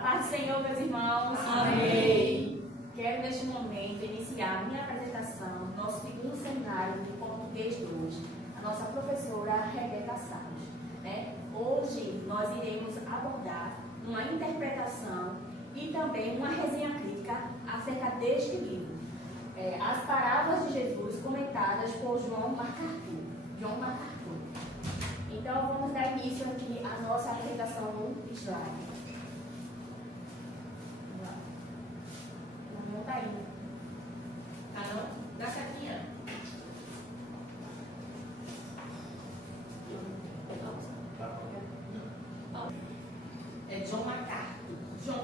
paz do Senhor, meus irmãos. Amém. Quero neste momento iniciar minha apresentação, nosso segundo seminário de português de hoje, a nossa professora Rebeca Salles. Hoje nós iremos abordar uma interpretação e também uma resenha crítica acerca deste livro, as parábolas de Jesus comentadas por João MacArthur. Então vamos dar início aqui à nossa apresentação no slide. Não está indo. Ah, não? Dá setinha. É John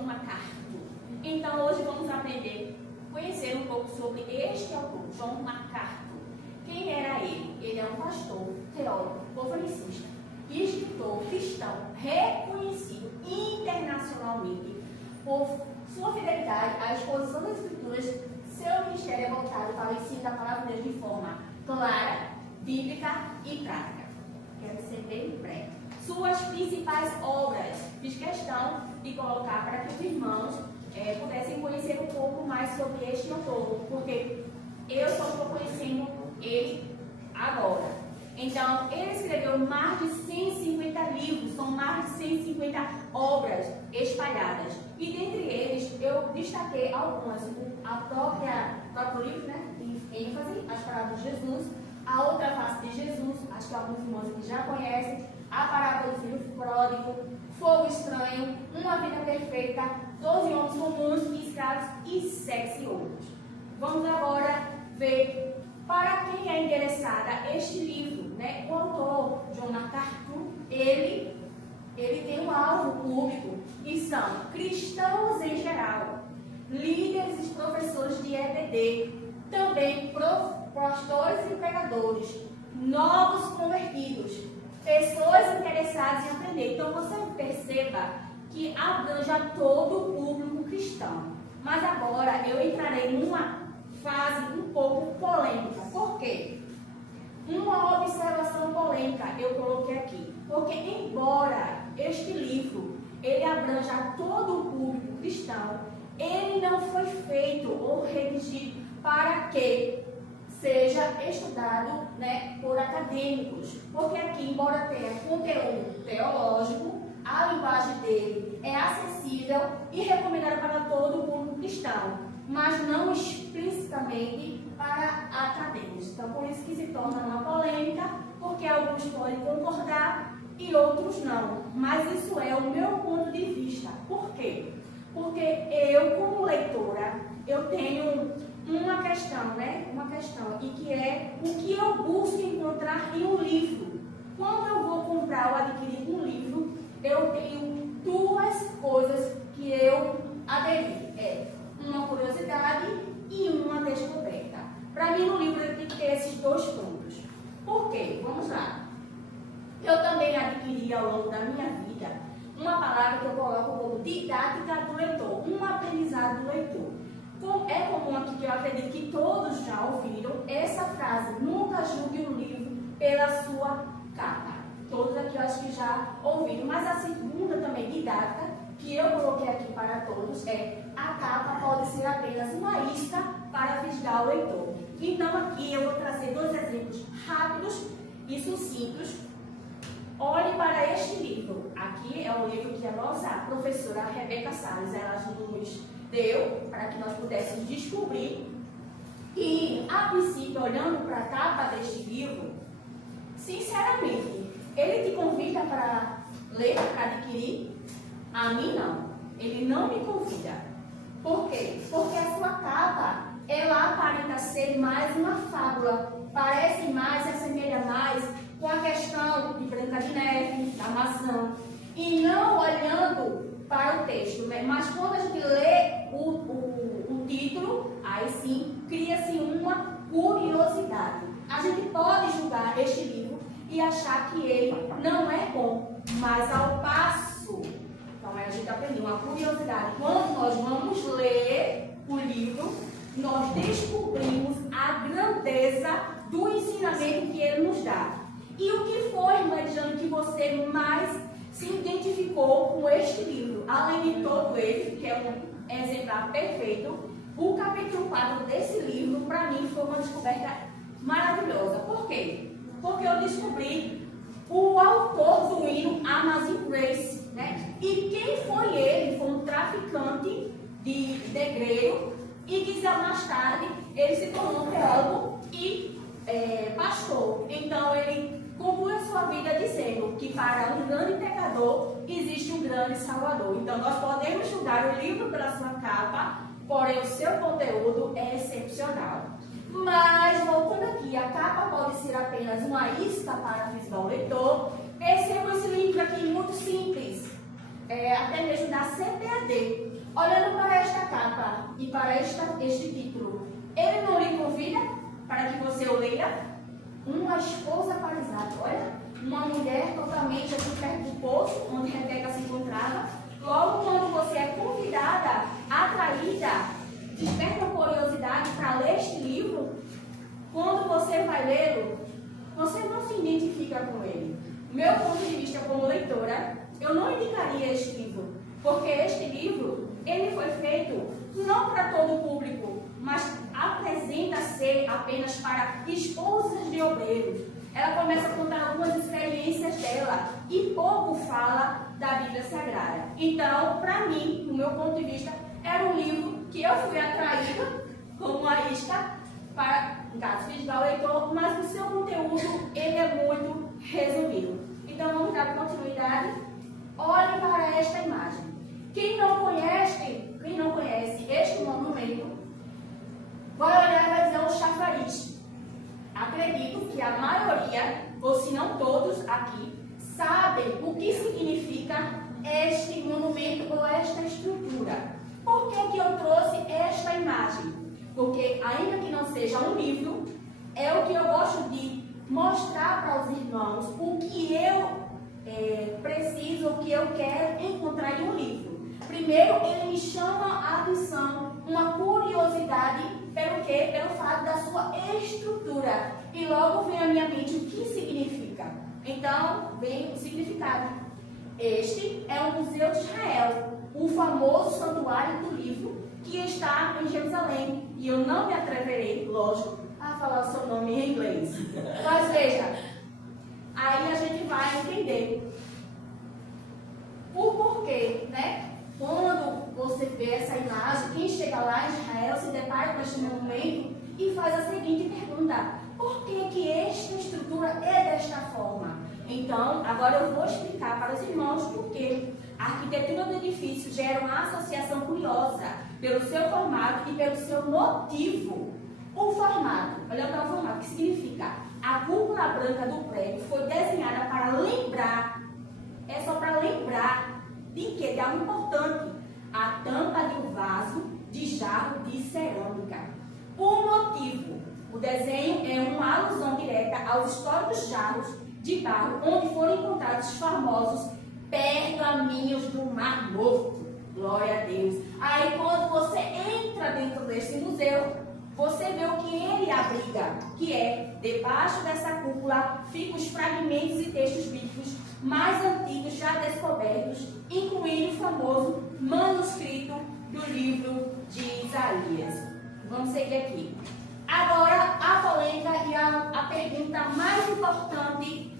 MacArthur. Então hoje vamos aprender, conhecer um pouco sobre este autor, John MacArthur. Quem era ele? Ele é um pastor, teólogo, conferencista e escritor cristão reconhecido internacionalmente por sua fidelidade à exposição das Escrituras. Seu ministério é voltado para o ensino da palavra de Deus de forma clara, bíblica e prática. Quero ser bem breve. Suas principais obras, fiz questão de colocar para que os irmãos pudessem conhecer um pouco mais sobre este autor, porque eu só estou conhecendo ele agora. Então, ele escreveu mais de 150 livros, são mais de 150 obras espalhadas. E dentre eles, eu destaquei algumas. Próprio livro, ênfase, as parábolas de Jesus, a outra face de Jesus, acho que alguns irmãos aqui já conhecem, a parábola do filho pródigo, fogo estranho, uma vida perfeita, 12 homens comuns e escravos e 7 outros. Vamos agora ver para quem é interessada este livro, O autor, John MacArthur, ele tem um alvo público e são cristãos em geral, líderes e professores de EBD, também pastores e pregadores, novos convertidos, pessoas interessadas em aprender. Então você perceba que abrange a todo o público cristão. Mas agora eu entrarei numa fase um pouco polêmica. Por quê? Uma observação polêmica eu coloquei aqui. Porque embora este livro ele abranja a todo o público cristão, ele não foi feito ou redigido para que seja estudado por acadêmicos. Porque aqui, embora tenha conteúdo teológico, a linguagem dele é acessível e recomendada para todo o público cristão, mas não explicitamente para acadêmicos. Então, por isso que se torna uma polêmica, porque alguns podem concordar e outros não. Mas isso é o meu ponto de vista. Por quê? Porque eu, como leitora, eu tenho uma questão, e que é o que eu busco encontrar em um livro. Quando eu vou comprar ou adquirir um livro, eu tenho duas coisas que eu aderi. Uma curiosidade e uma descoberta. Para mim, no livro, eu tenho que ter esses dois pontos. Por quê? Vamos lá. Eu também adquiri ao longo da minha vida uma palavra que eu coloco como didática do leitor, um aprendizado do leitor. É comum aqui que eu acredito que todos já ouviram essa frase: nunca julgue um livro pela sua capa. Todos aqui eu acho que já ouviram, mas a segunda também didática que eu coloquei aqui para todos é: a capa pode ser apenas uma isca para fisgar o leitor. Então aqui eu vou trazer dois exemplos rápidos e sucintos. Olhe para este livro. Aqui é o livro que a nossa professora Rebeca Salles nos deu para que nós pudéssemos descobrir. E, a princípio, olhando para a capa deste livro, sinceramente, ele te convida para ler, para adquirir? A mim não. Ele não me convida. Por quê? Porque a sua capa, ela aparenta ser mais uma fábula. Parece mais, se assemelha mais com a questão de Branca de Neve, da maçã, e não olhando para o texto, mas quando a gente lê o título, aí sim cria-se uma curiosidade. A gente pode julgar este livro e achar que ele não é bom, mas ao passo, então a gente aprendeu uma curiosidade. Quando nós vamos ler o livro, nós descobrimos a grandeza do ensinamento que ele nos dá. E o que foi, irmã Jane, que você mais se identificou com este livro. Além de todo ele, que é um exemplar perfeito, o capítulo 4 desse livro, para mim, foi uma descoberta maravilhosa. Por quê? Porque eu descobri o autor do hino Amazing Grace, né? E quem foi ele? Foi um traficante de negreiro e que mais tarde ele se tornou teólogo e pastor. Então ele conclui a sua vida dizendo que para um grande pecador existe um grande salvador. Então nós podemos julgar o livro pela sua capa, porém o seu conteúdo é excepcional. Mas, voltando aqui, a capa pode ser apenas uma isca para fisgar o leitor. Perceba esse livro aqui muito simples, até mesmo da CPAD. Olhando para esta capa e para este título, ele não lhe convida para que você o leia? Uma esposa para Isaac, olha, uma mulher totalmente aqui perto do poço, onde Rebeca se encontrava. Logo, quando você é convidada, atraída, desperta curiosidade para ler este livro, quando você vai lê-lo, você não se identifica com ele. Meu ponto de vista como leitora, eu não indicaria este livro, porque este livro, ele foi feito não para todo o público, mas apresenta ser apenas para esposas de obreiros. Ela começa a contar algumas experiências dela e pouco fala da Bíblia Sagrada. Então, para mim, no meu ponto de vista, era um livro que eu fui atraída como uma isca para, no caso, fisgar o leitor, mas o seu conteúdo, ele é muito resumido. Então, vamos dar continuidade. Olhe para esta imagem. Quem não conhece este monumento, vai olhar e vai dizer um chafariz. Acredito que a maioria, ou se não todos aqui, sabem o que significa este monumento ou esta estrutura. Por que eu trouxe esta imagem? Porque, ainda que não seja um livro, é o que eu gosto de mostrar para os irmãos o que eu preciso, o que eu quero encontrar em um livro. Primeiro, ele me chama a atenção, uma curiosidade, pelo quê? Pelo fato da sua estrutura. E logo vem à minha mente o que significa. Então, vem o significado. Este é o Museu de Israel, o famoso santuário do livro, que está em Jerusalém. E eu não me atreverei, lógico, a falar o seu nome em inglês. Mas veja, aí a gente vai entender o porquê, né? Quando você vê essa imagem, quem chega lá em Israel se depara com este monumento e faz a seguinte pergunta: por que esta estrutura é desta forma? Então, agora eu vou explicar para os irmãos por que a arquitetura do edifício gera uma associação curiosa pelo seu formato e pelo seu motivo. O formato, olha para o formato, que significa a cúpula branca do prédio foi desenhada para lembrar, é só para lembrar de quê? De algo importante, a tampa de um vaso de jarro de cerâmica. O motivo, o desenho é uma alusão direta aos históricos jarros de barro, onde foram encontrados os famosos pergaminhos do Mar Morto. Glória a Deus. Aí quando você entra dentro desse museu, você vê o que ele abriga, que é, debaixo dessa cúpula, ficam os fragmentos e textos bíblicos mais antigos já descobertos, incluindo o famoso manuscrito do livro de Isaías. Vamos seguir aqui. Agora, a polêmica e a pergunta mais importante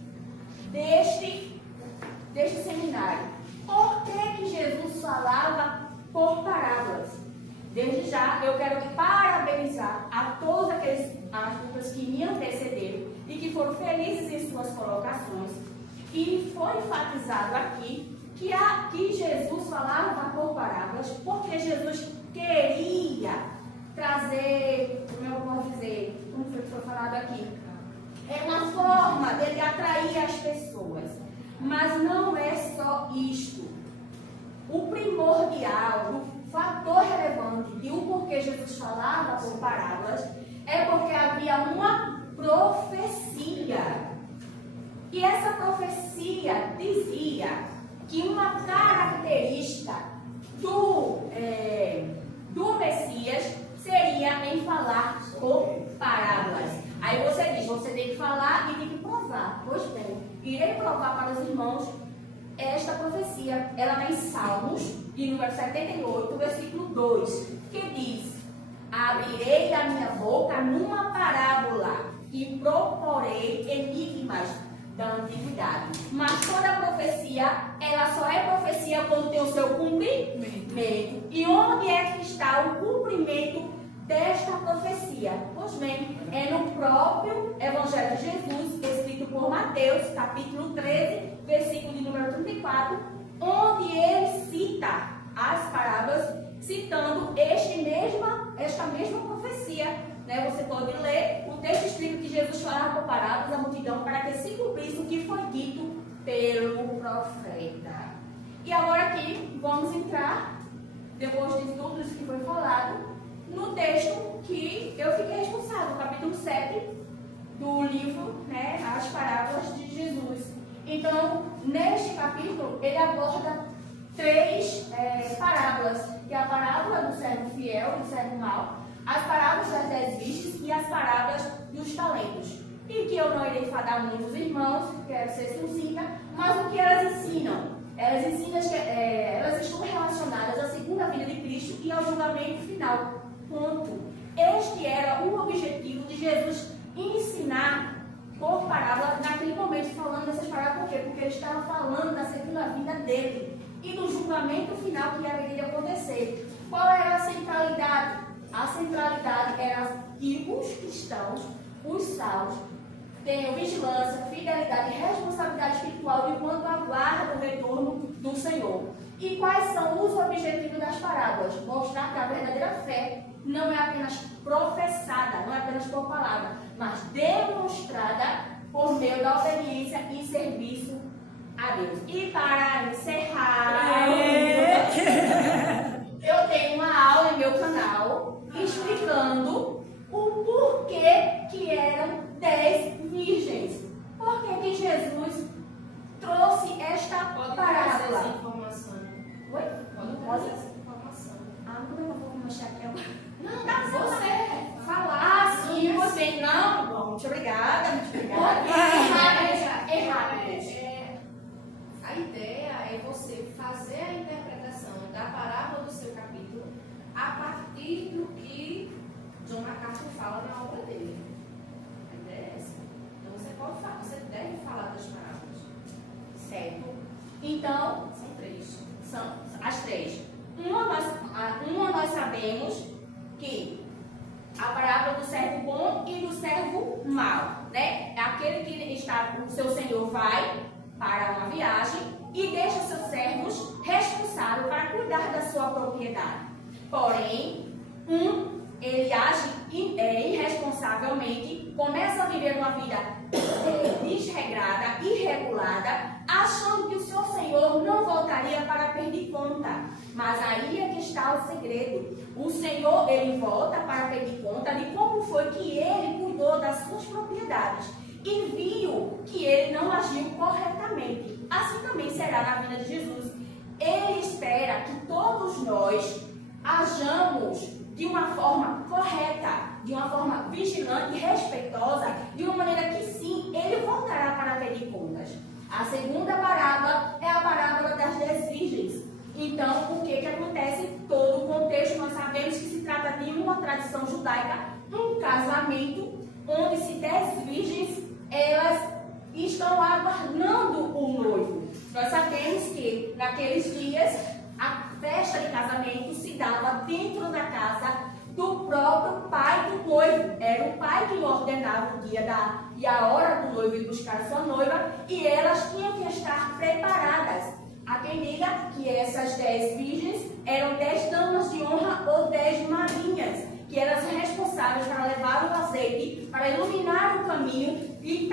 deste seminário. Por que Jesus falava por parábolas? Desde já, eu quero parabenizar a todos aqueles atletas que me antecederam e que foram felizes em suas colocações. E foi enfatizado aqui que Jesus falava por parábolas porque Jesus queria trazer, como eu posso dizer, como foi falado aqui, é uma forma dele atrair as pessoas. Mas não é só isto. O primordial, o fator relevante de o porquê Jesus falava por parábolas é porque havia uma profecia. E essa profecia dizia que uma característica do Messias seria em falar por parábolas. Aí você diz, você tem que falar e tem que provar. Pois bem, irei provar para os irmãos esta número 78, versículo 2, que diz: abrirei a minha boca numa parábola e proporei enigmas da antiguidade. Mas toda profecia, ela só é profecia quando tem o seu cumprimento. E onde é que está o cumprimento desta profecia? Pois bem, é no próprio Evangelho de Jesus, escrito por Mateus, capítulo 13, versículo de número 34, onde ele cita as parábolas, citando esta mesma profecia. Você pode ler o texto escrito que Jesus falava por parábolas à multidão para que se cumprisse o que foi dito pelo profeta. E agora aqui vamos entrar, depois de tudo isso que foi falado, no texto que eu fiquei responsável, capítulo 7 do livro, As Parábolas de Jesus. Então, neste capítulo, ele aborda 3 parábolas, que é a parábola do servo fiel e do servo mau, as parábolas das 10 vistas e as parábolas dos talentos. E que eu não irei falar muito aos irmãos, quero ser sucinta, mas o que elas ensinam? Elas ensinam que elas estão relacionadas à segunda vinda de Cristo e ao julgamento final. Ponto. Este era o objetivo de Jesus ensinar por parábola naquele momento, falando dessas parábolas. Por quê? Porque ele estava falando da segunda vinda dele e do julgamento final que haveria de acontecer. Qual era a centralidade? A centralidade era que os cristãos, os salvos, tenham vigilância, fidelidade e responsabilidade espiritual enquanto aguardam o retorno do Senhor. E quais são os objetivos das parábolas? Mostrar que a verdadeira fé não é apenas professada, não é apenas por palavra, mas demonstrada por meio da obediência e serviço a Deus. E para encerrar, eu tenho uma aula em meu canal explicando o porquê que eram 10 virgens. Por que Jesus trouxe esta parábola? Essa informação. Oi? Pode essa informação. Como é que eu vou mostrar aqui agora? Não, dá você falar. Ah, sim, você não. Bom, muito obrigada, muito obrigada. Errado. A ideia é você fazer a interpretação da parábola do seu capítulo a partir do que John MacArthur fala na obra dele. A ideia é essa. Então você deve falar das parábolas. Certo. Então, São 3. são as 3. Uma nós sabemos que a parábola do servo bom e do servo mau, É aquele que o seu senhor vai para uma viagem e deixa seus servos responsáveis para cuidar da sua propriedade. Porém, ele age irresponsavelmente, começa a viver uma vida desregrada, irregulada, achando que o seu Senhor não voltaria para pedir conta. Mas aí é que está o segredo. O Senhor, ele volta para pedir conta de como foi que ele cuidou das suas propriedades e viu que ele não agiu corretamente. Assim também será na vida de Jesus. Ele espera que todos nós hajamos de uma forma correta, de uma forma vigilante e respeitosa, de uma maneira que sim, ele voltará para pedir contas. A segunda parábola é a parábola das 10 virgens. Então, o que acontece? Todo o contexto, nós sabemos que se trata de uma tradição judaica, um casamento, onde se 10 virgens, elas estão aguardando o noivo. Nós sabemos que naqueles dias, a festa de casamento se dava dentro da casa do próprio pai do noivo. Era o pai que ordenava o dia e a hora do noivo ir buscar sua noiva, e elas tinham que estar preparadas. Há quem diga que essas 10 virgens eram 10 damas de honra ou 10 madrinhas, que eram responsáveis para levar o azeite, para iluminar o caminho e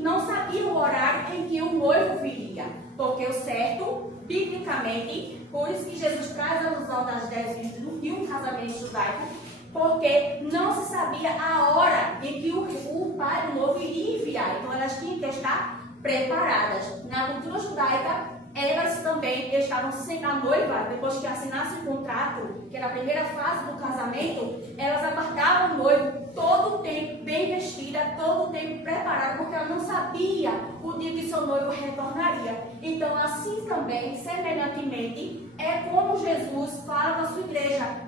não sabiam o horário em que o noivo viria. Porque o certo, biblicamente, por isso que Jesus traz a alusão das 10 virgens de um casamento judaico, porque não se sabia a hora em que o pai do noivo iria enviar. Então elas tinham que estar preparadas. Na cultura judaica, elas também estavam sem a noiva, depois que assinasse o contrato, que era a primeira fase do casamento, elas aguardavam o noivo todo o tempo bem vestida, todo o tempo preparada, porque ela não sabia o dia que seu noivo retornaria. Então, assim também, semelhantemente, é como Jesus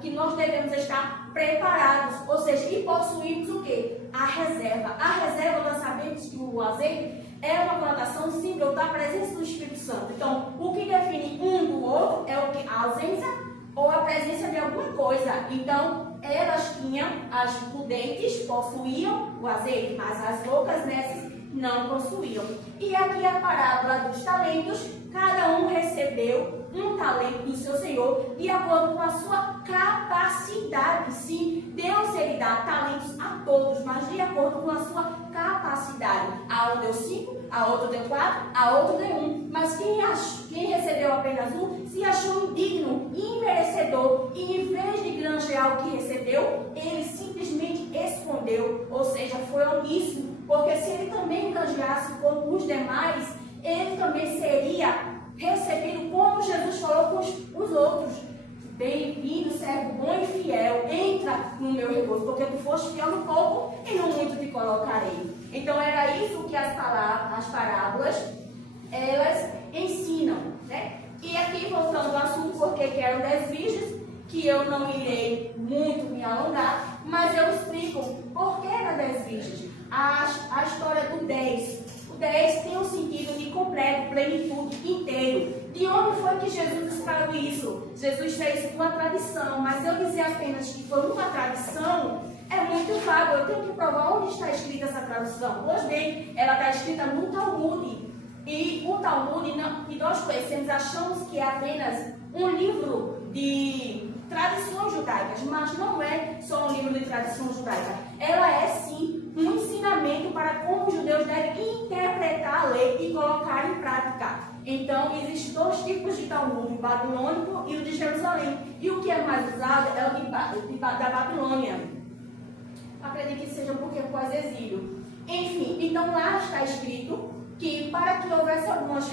que nós devemos estar preparados, ou seja, e possuímos o quê? A reserva. A reserva, nós sabemos que o azeite é uma conotação símbolo da presença do Espírito Santo. Então, o que define um do outro é o que? A ausência ou a presença de alguma coisa. Então, elas tinham, as prudentes possuíam o azeite, mas as loucas nessas não possuíam. E aqui a parábola dos talentos, cada um recebeu um talento do seu Senhor de acordo com a sua capacidade. Sim, Deus ele dá talentos a todos, mas de acordo com a sua capacidade. A um deu 5, a outro deu 4, a outro deu 1. Mas quem recebeu apenas um se achou indigno, imerecedor, e em vez de granjear o que recebeu, ele simplesmente escondeu, ou seja, foi omisso, porque se ele também granjeasse como os demais, ele também seria recebido como Jesus falou com os outros. Bem-vindo, servo bom e fiel, entra no meu repouso, porque tu foste fiel no pouco e no muito te colocarei. Então era isso que as parábolas, elas ensinam, né? E aqui voltando ao assunto, porque quero 10 vídeos, que eu não irei muito me alongar, mas eu explico por que era 10 vídeos. A história do 10. O 10 tem um sentido de completo, plenitude, inteiro. De onde foi que Jesus extraiu isso? Jesus fez uma tradição, mas eu dizer apenas que foi uma tradição é muito vago. Eu tenho que provar onde está escrita essa tradução. Pois bem, ela está escrita no Talmud. E o Talmud, que nós conhecemos, achamos que é apenas um livro de tradições judaicas, mas não é só um livro de tradição judaica. Ela é sim um ensinamento para como os judeus devem interpretar a lei e colocar em prática. Então, existem 2 tipos de Talmud, o babilônico e o de Jerusalém. E o que é mais usado é o da Babilônia. Acredito que seja um pouquinho pós-exílio. Enfim, então lá está escrito que para que houvesse algumas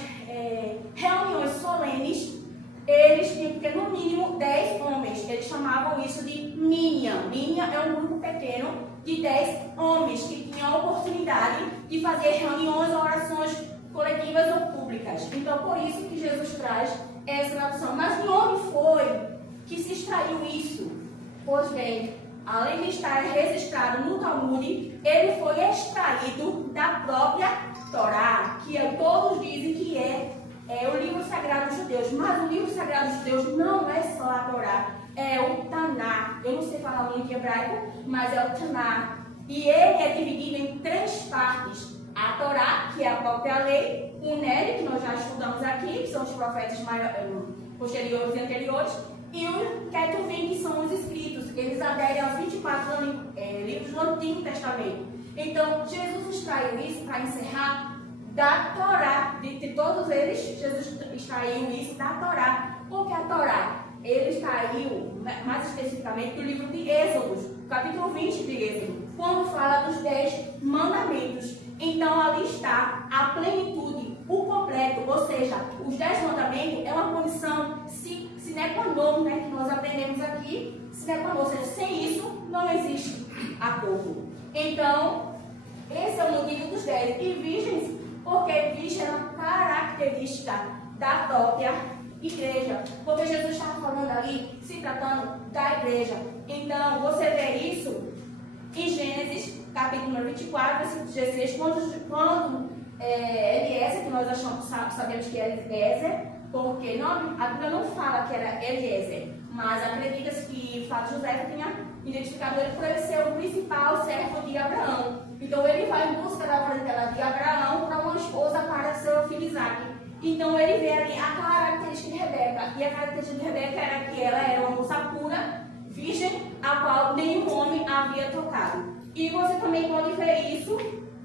reuniões solenes, eles tinham que ter no mínimo 10 homens. Eles chamavam isso de minha. Minha é um grupo pequeno de 10 homens que tinham a oportunidade de fazer reuniões ou orações coletivas ou públicas. Então, por isso que Jesus traz essa tradução. Mas de onde foi que se extraiu isso? Pois bem, além de estar registrado no Talmud, ele foi extraído da própria Torá, que todos dizem que é o livro sagrado dos judeus. Mas o livro sagrado dos judeus não é só a Torá, é o Taná. Eu não sei falar muito hebraico, mas é o Taná. E ele é dividido em 3 partes. A Torá, que é a própria lei, o Neri, que nós já estudamos aqui, que são os profetas posteriores e anteriores, e o Ketuvim, que são os escritos. Eles aderem aos 24 livros do Antigo Testamento. Então, Jesus extraiu isso para encerrar da Torá. De todos eles, Jesus extraiu isso da Torá. Por que a Torá? Ele extraiu, mais especificamente, do livro de Êxodo, capítulo 20 de Êxodo, quando fala dos 10 mandamentos. Então, ali está a plenitude, o completo, ou seja, os 10 mandamentos é uma condição sine qua non, né, que nós aprendemos aqui, sine qua non, ou seja, sem isso não existe acordo. Então, esse é o motivo dos 10. E virgens, porque virgem é uma característica da própria igreja. Porque Jesus estava falando ali, se tratando da igreja. Então, você vê isso em Gênesis, capítulo 24, versículo 16, quando Eliezer, que nós sabemos que é Eliezer, porque a Bíblia não fala que era Eliezer, mas acredita-se que José tinha identificado ele por ele ser o principal servo de Abraão. Então ele vai em busca da parentela de Abraão para uma esposa para seu filho Isaac. Então ele vê ali a característica de Rebeca. E a característica de Rebeca era que ela era uma moça pura, virgem, a qual nenhum homem havia tocado. E você também pode ver isso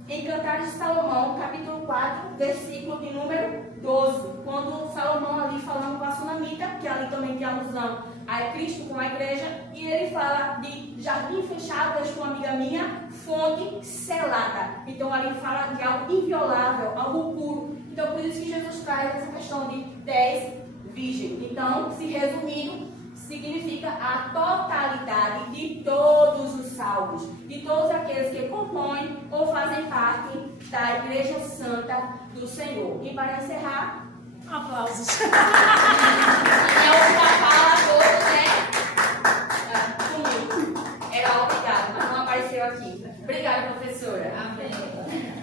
em Cantares de Salomão, capítulo 4, versículo de número 12. Quando Salomão ali falando com a sunamita, que ali também tem alusão a Cristo com a igreja, e ele fala de jardim fechado, és uma amiga minha, fonte selada. Então ali fala de algo inviolável, algo puro. Então por isso que Jesus traz essa questão de 10 virgens. Então, se resumindo, significa a totalidade de todos os salvos, de todos aqueles que compõem ou fazem parte da Igreja Santa do Senhor. E para encerrar, aplausos. É o que fala todo, né? aqui. Obrigada, professora. Amém.